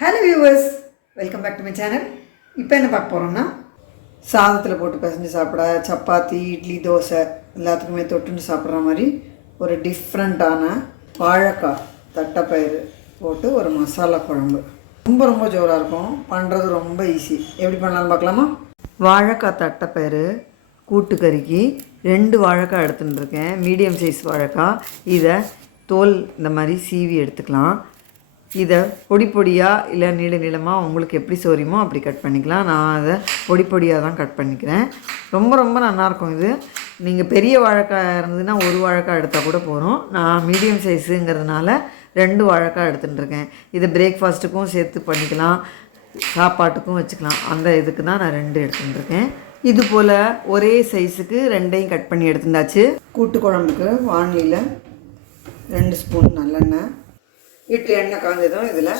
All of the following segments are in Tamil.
Hello viewers welcome back to my channel இப்போ என்ன பார்க்க போகிறோம்னா சாதத்தில் போட்டு பிசைஞ்சு சாப்பிட சப்பாத்தி இட்லி தோசை எல்லாத்துக்குமே தொட்டுன்னு சாப்பிட்ற மாதிரி ஒரு டிஃப்ரெண்ட்டான வாழைக்காய் தட்டைப்பயிறு போட்டு ஒரு மசாலா குழம்பு. ரொம்ப ரொம்ப ஜோராக இருக்கும். பண்ணுறது ரொம்ப ஈஸி எப்படி பண்ணலாம்னு பார்க்கலாமா? வாழைக்காய் தட்டைப்பயிறு கூட்டுக்கறிக்கு ரெண்டு வாழைக்காய் எடுத்துன்னு இருக்கேன் மீடியம் சைஸ் வாழைக்காய். இதை தோல் இந்த மாதிரி சீவி எடுத்துக்கலாம். இதை பொடி பொடியாக இல்லை நீள நீளமாக உங்களுக்கு எப்படி சோரியுமோ அப்படி கட் பண்ணிக்கலாம். நான் அதை பொடி பொடியாக தான் கட் பண்ணிக்கிறேன். ரொம்ப ரொம்ப நல்லாயிருக்கும் இது. நீங்கள் பெரிய வாழைக்காய் இருந்ததுன்னா ஒரு வாழைக்காய் எடுத்தால் கூட போகிறோம் நான் மீடியம் சைஸுங்கிறதுனால ரெண்டு வாழைக்காய் எடுத்துட்டுருக்கேன் இதை பிரேக்ஃபாஸ்ட்டுக்கும் சேர்த்து பண்ணிக்கலாம். சாப்பாட்டுக்கும் வச்சுக்கலாம். அந்த இதுக்கு தான் நான் ரெண்டு எடுத்துட்டுருக்கேன் இது போல் ஒரே சைஸுக்கு ரெண்டையும் கட் பண்ணி எடுத்துட்டாச்சு. கூட்டு குழம்புக்கு வானிலையில் ரெண்டு ஸ்பூன் நல்லெண்ணெய் இட்லி எண்ணெய் காய்ஞ்சதும் இதில்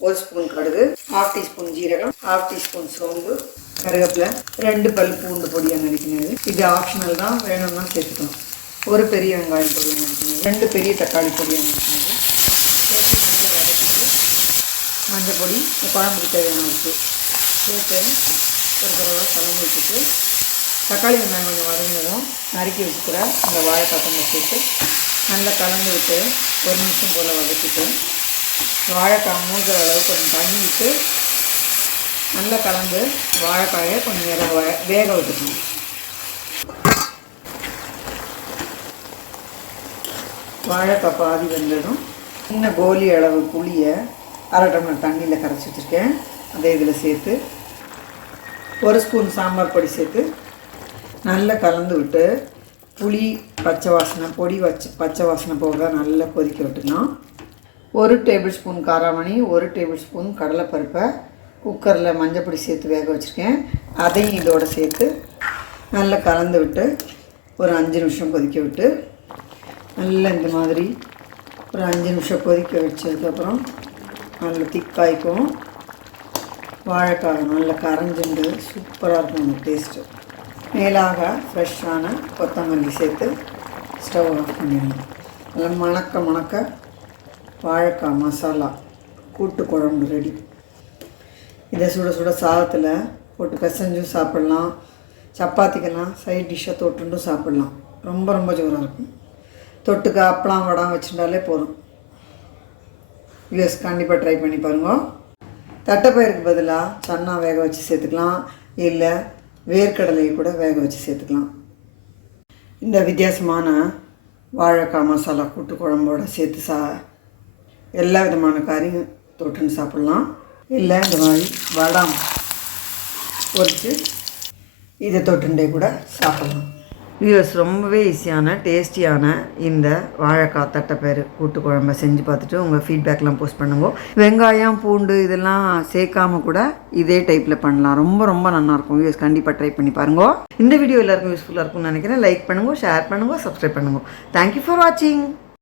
ஒரு ஸ்பூன் கடுகு ஹாஃப் டீஸ்பூன் ஜீரகம் ஹாஃப் டீஸ்பூன் சோம்பு கருவேப்பிலை ரெண்டு பல் பூண்டு பொடியாக நடிக்கிறது இது ஆப்ஷனல் தான் வேணும்னா சேர்த்துக்கலாம். ஒரு பெரிய வெங்காயம் பொடியாக நடிக்கிறது ரெண்டு பெரிய தக்காளி பொடியாக நடிக்கிறது சேர்த்து நல்லா வதக்கிட்டு மஞ்சள் பொடி குழம்புக்கு தேவையான உப்பு சேர்த்து ஒரு தடவை கலந்து வச்சுட்டு தக்காளி வெங்காயம் கொஞ்சம் வதங்கினதும் நறுக்கி வச்சுக்கிற அந்த வாழைக்காய் வச்சுட்டு சேர்த்து நல்லா கலந்து விட்டு ஒரு நிமிஷம் போல் வதக்கிட்டு வாழைக்காய் மூழ்கிற அளவுக்கு கொஞ்சம் தண்ணி விட்டு நல்லா கலந்து வாழைக்காயை கொஞ்சம் நேரம் வ- வேக விட்டுக்கணும் வாழைக்காய் பாதி வெந்ததும் சின்ன கோலி அளவு புளியை அரை டம்ளர் தண்ணியில் கரைச்சி வச்சுருக்கேன். அதை இதில் சேர்த்து ஒரு ஸ்பூன் சாம்பார் பொடி சேர்த்து நல்லா கலந்து விட்டு புளி பச்சை வாசனை பொடி வச்சு பச்சை வாசனை போக நல்லா கொதிக்க விட்டுக்கலாம் ஒரு டேபிள் ஸ்பூன் காராமணி ஒரு டேபிள் ஸ்பூன் கடலைப்பருப்பை குக்கரில் மஞ்சப்பொடி சேர்த்து வேக வச்சுருக்கேன். அதையும் இதோடு சேர்த்து நல்லா கலந்து விட்டு ஒரு அஞ்சு நிமிஷம் கொதிக்க விட்டு நல்லா இந்த மாதிரி ஒரு அஞ்சு நிமிஷம் கொதிக்க வச்சதுக்கப்புறம் நல்லா திக்காய்க்கும். வாழைக்காய் நல்லா கரைஞ்சுண்டு சூப்பராக இருக்கும் அந்த டேஸ்ட்டு. மேலாக ஃப்ரெஷ்ஷான கொத்தமல்லி சேர்த்து ஸ்டவ் ஆஃப் பண்ணிடணும். நல்லா மணக்க மணக்க வாழைக்காய் மசாலா கூட்டு குழம்பு ரெடி. இதை சுட சுட சாதத்தில் போட்டு பிசைஞ்சும் சாப்பிட்லாம். சப்பாத்திக்கெல்லாம் சைட் டிஷ்ஷாக தொட்டுண்டும் சாப்பிட்லாம். ரொம்ப ரொம்ப ஜோராக இருக்கும். தொட்டுக்க அப்பளம் வடம் வச்சுட்டாலே போதும். யூஎஸ் கண்டிப்பாக ட்ரை பண்ணி பாருங்க. தட்டைப்பயிருக்கு பதிலாக சன்னா வேக வச்சு சேர்த்துக்கலாம். இல்லை வேர்க்கடலையை கூட வேக வச்சு சேர்த்துக்கலாம். இந்த வித்தியாசமான வாழைக்காய் மசாலா கூட்டு குழம்போட சேர்த்து சா எல்லா விதமான காரியம் தொட்டுன்னு சாப்பிட்லாம். இல்லை இந்த மாதிரி வடம் பொரித்து இதை தொட்டுண்டே கூட சாப்பிட்லாம். வியூவர்ஸ் ரொம்பவே ஈஸியான டேஸ்டியான இந்த வாழைக்காய் தட்டைப்பயிறு கூட்டு குழம்ப செஞ்சு பார்த்துட்டு உங்கள் ஃபீட்பேக்லாம் போஸ்ட் பண்ணுங்க. வெங்காயம் பூண்டு இதெல்லாம் சேர்க்காம கூட இதே டைப்பில் பண்ணலாம். ரொம்ப ரொம்ப நல்லாயிருக்கும். வியூஸ் கண்டிப்பாக ட்ரை பண்ணி பாருங்க. இந்த வீடியோ எல்லாருக்கும் யூஸ்ஃபுல்லாக இருக்கும்னு நினைக்கிறேன். லைக் பண்ணுங்க ஷேர் பண்ணுங்க சப்ஸ்கிரைப் பண்ணுங்க. தேங்க்யூ ஃபார் வாட்சிங்